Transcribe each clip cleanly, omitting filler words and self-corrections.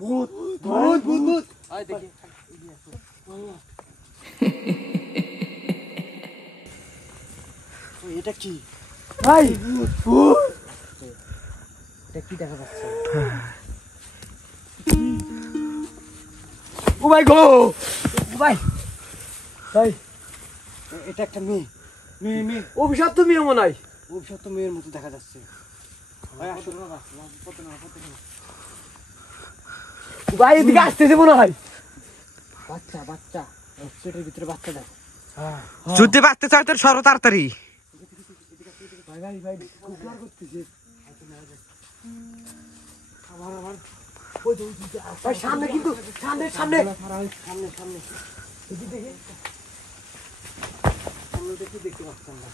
ভূত ভূত ভূত ভূত আয় দেখি এটা কি ভাই ভূত ভূত এটা কি দেখা যাচ্ছে ও ভাই গো ভাই ভাই এটা একটা মেয়ে মেয়ে মেয়ে অভিশপ্ত মেয়ে মনে হয় অভিশপ্ত মেয়ের মতো দেখা যাচ্ছে ভাই আসো না ভাই এদিকে আসতেছে মনে হয় বাচ্চা বাচ্চা পেটের ভিতরে বাচ্চা দেখ যুদ্ধে বাঁচতে চাই তোর সরো তাড়াতাড়ি ভাই ভাই ভাই খুব ডর করতেছে আমার আমার ওই ভাই সামনে কিন্তু সামনে সামনে সামনে সামনে এদিকে দেখি সামনে দেখি দেখতে পাচ্ছেন না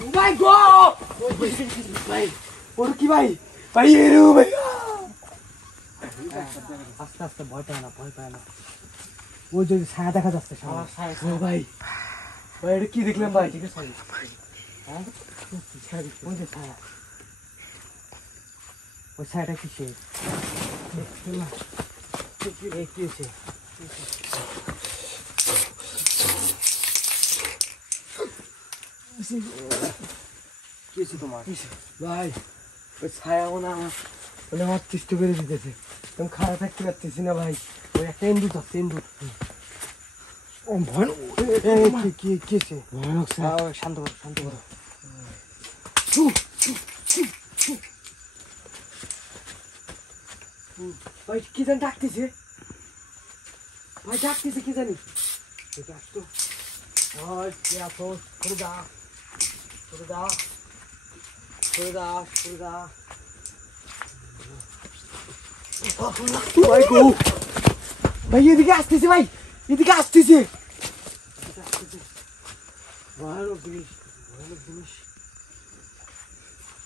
ও মাই গড ভাই ওর কি ভাই ভাই এরু ভাই আস্তে আস্তে ভয় পায় না ওই যে ছায়া দেখা যাচ্ছে সামনে ভাই ভাই এটা কি দেখলাম ভাই ঠিক আছে হ্যাঁ ওই যে ছায়া ওই ছায়াটা কিসের কি হয়েছে কি হয়েছে তোমার ভাই ওই ছায়া মনে আমার চেষ্ট করে দিতেছে তুমি খারাপ থাকতে পারতেছি না ভাই ওই একটা এন্দুর ধরছে এন্দুর ও ভয়ানক কি হয়েছে ভয়ানক শান্ত করো শান্ত করো ভাই কি জানি ডাকতেছে ভাই ডাকতেছে কি জানি আসতো ভাই কে আসো করে দা করে দা করে দা করে দা ভাই গো ভাই এদিকে আসতেছে ভাই এদিকে আসতেছে ভয়ানক জিনিস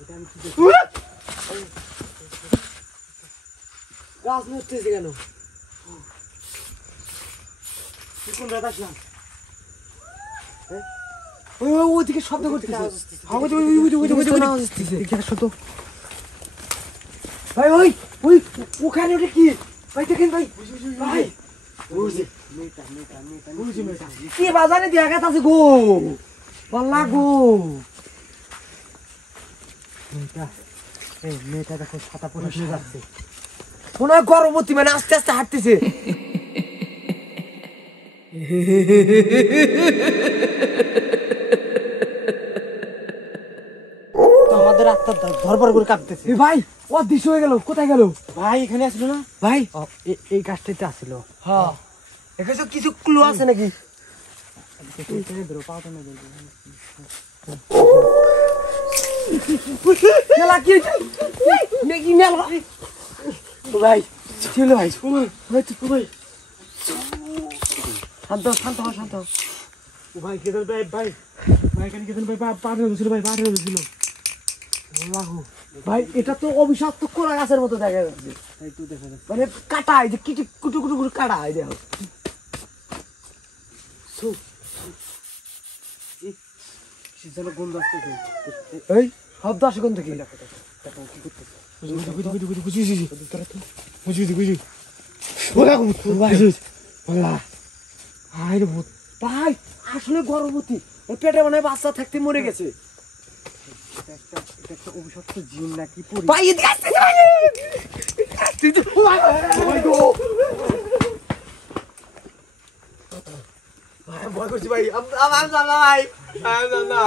এটা আমি কি দেখি গাছ নড়তেছে কেন কোন রাত আসলাম ওইদিকে শব্দ করতেছে ভাই ওই ওই ওখানে ওটা কি ভাই দেখেন ভাই ভাই কি বাজারে দিয়া গাছ আছে গো পাল্লা গো মেয়েটা দেখো ছাতা পরে শুয়ে যাচ্ছে মনে হয় গর্ভবতী মানে আস্তে আস্তে হাঁটতেছে আমাদের আত্মা ধরপর করে কাঁপতেছে ভাই অদৃশ্য হয়ে গেল কোথায় গেল ভাই এখানে আসলো না ভাই এই গাছটাতে আসলো হ্যাঁ এখানে কিছু ক্লু আছে নাকি ভাই ছিল ভাই ভাই শান্ত শান্ত শান্ত ভাই কেদার ভাই ভাই ভাই কেন কেদার ভাই পাড়ে হয়েছিল ভাই পাড়ে হয়েছিল ভাই এটা তো অভিশপ্ত কোলা গাছের মতো দেখা যাচ্ছে মানে কাটা এই যে কিছু কুটু কুটু কুটু কাটা এই দেখো গন্ধ আসতেছে এই শব্দ আসে কোন থেকে ভাই আসলে গর্ভবতী পেটে মনে হয় বাচ্চা থাকতে মরে গেছে একটা অভিশপ্ত জিন নাকি ভাই এদিকে আসতেছে ভয় করছি ভাই আমার জানা ভাই জানা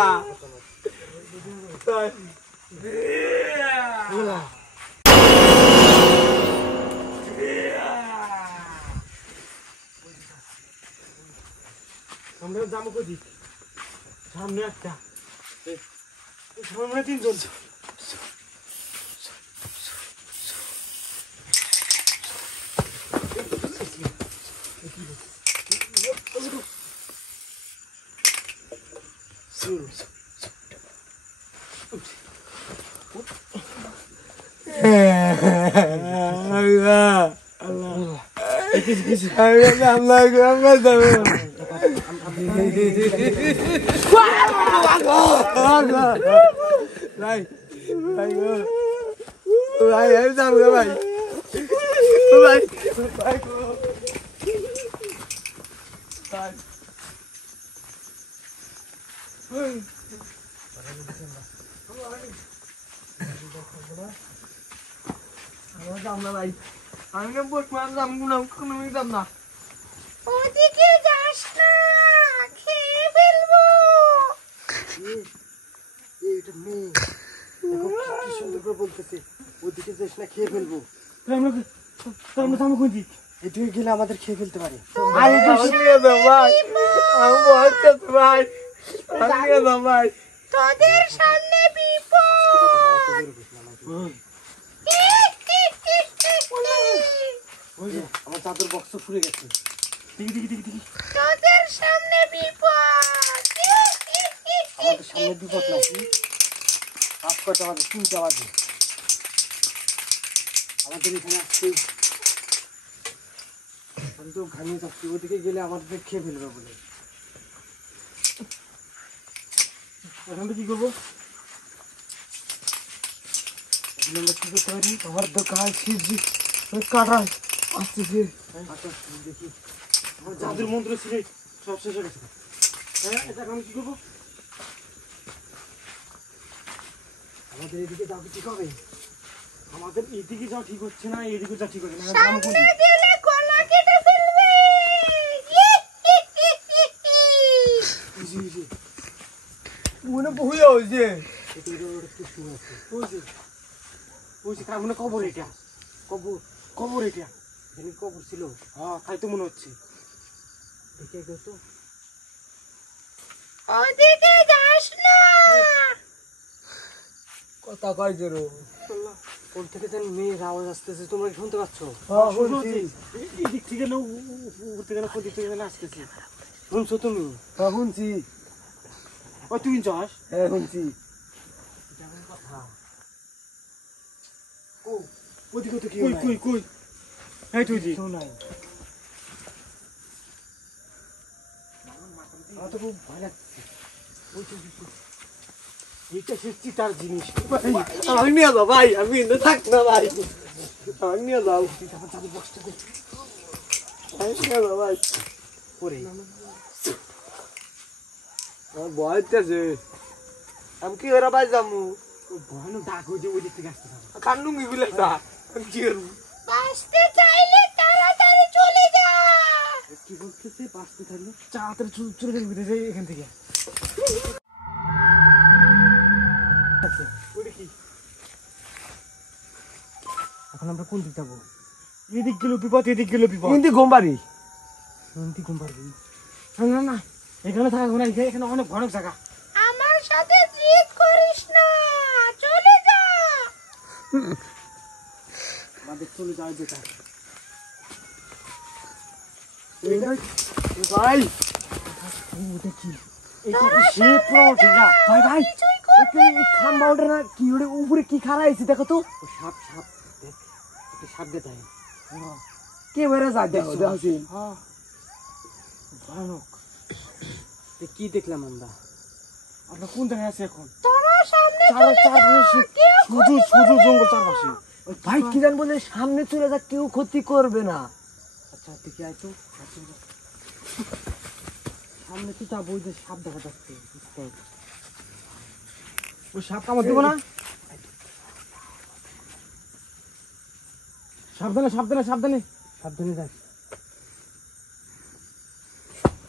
আমরা যাবো কদি সামনে একটা সামনে তিনজন ভাই গো ভাই আমি যাবো না ভাই ভাই ভাই গো ভাই আমি না বস মারলাম কোনো যাম না ওদিকে যাস না, খেয়ে ফেলবো। এটা মেয়ে দেখো কি সুন্দর করে বলতেছে ওদিকে যাস না খেয়ে ফেলবো এদিকে গেলে আমাদের খেয়ে ফেলতে পারে ভাই তোদের সামনে বিপদ। আমার চাদর বক্স ফুরে গেছে তোদের সামনে বিপদ। আমাদের সামনে বিপদ নাকি রাত কটা বাজে 3টা বাজে আমাদের এখানে আসছে আমি তো ঘামিয়ে যাচ্ছি ওদিকে গেলে আমাদের খেয়ে ফেলবে বলে এখন তো কি করবো এখন আমরা কি করতে পারি আমার দোকান শিবজি কাটা আসতেছে দেখি আমার জাদুর মন্ত্র ছিল সব শেষ হয়ে গেছে হ্যাঁ এটা আমি কি করবো আমাদের এদিকে যাওয়া ঠিক হবে আমাদের এদিকে যাওয়া ঠিক হচ্ছে না এদিকে যাওয়া ঠিক হচ্ছে না সামনে গেলে গলা কেটে ফেলবে। মনে বহুয়া হয়েছে কার মনে কবর এটা কবর এটা এখানে কবর ছিল হ্যাঁ তাই তো মনে হচ্ছে দেখে গেল তো ওদিকে যাস না। কথা কয় জোরো কোন থেকে যেন মেয়ের আওয়াজ আসতেছে তোমরা কি শুনতে পাচ্ছ এদিক থেকে না উপর থেকে না কোন দিক থেকে না আসতেছে শুনছো তুমি শুনছি ও তুই যাস হ্যাঁ শুনছি কথা ও ওদিকে তো কি কই এই তুই জি শোনাই আমার তো খুব ভয় লাগছে ওই তো এইটা সে চিতার জিনিস আমি নিয়ে যাও ভাই আমি এনে থাক না ভাই আমি নিয়ে যাও ভাই পরে আমার ভয় হইতেছে আমি কি ওরা ভাই যামু ভয়ানো ডাক হয়ে যে ওই দিক থেকে আসতে কান্নুঙ্গি গুলো আমি কি করবো বাঁচতে চাইলে তাড়াতাড়ি চলে যা। কি বলতেছে বাঁচতে থাকলে তাড়াতাড়ি চলে যাবে এখান থেকে এখন আমরা কোন দিক যাবো এদিক গেল বিপদ এদিক গেল বিপদ হিন্দি ঘুমবাড়ি না না এখানে থাকা না এখানে অনেক ভয়ানক জায়গা আমার সাথে জিদ করিস না, চলে যা। আমাদের চলে যাওয়া বেকার ভাই ওটা কি এটা কি সে পুরো না ভাই ভাই খাম্বা ওটা না কি ওটা উপরে কি খাড়া হয়েছে দেখো তো সাপ সাপ দেখ সাপ দেখায় কে বেড়ে যায় দেখো দেখো ভয়ানক কি দেখলাম আমরা কোন জায়গায় আছি এখন তোরা সামনে চলে যা, কেউ শুধু শুধু জঙ্গল চারপাশে ভাই কি জান বলে সামনে চলে যা কেউ ক্ষতি করবে না আচ্ছা দেখি আয় তো সামনে তো যাবো ওই যে সাপ দেখা যাচ্ছে ওই সাপ কামড় দেবো না সাবধানে সাবধানে সাবধানে সাবধানে যাস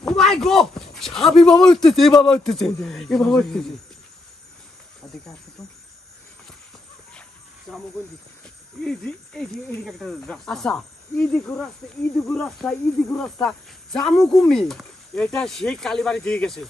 ও মাই গড সাপই বাবা উঠতেছে এ বাবা উঠতেছে ওদিকে আসছে তো যাবো কোন দিকে এইদিকে একটা রাস্তা আচ্ছা এইদিকে রাস্তা জামু কুমি এটা সেই কালীবাড়ি দিয়ে গেছে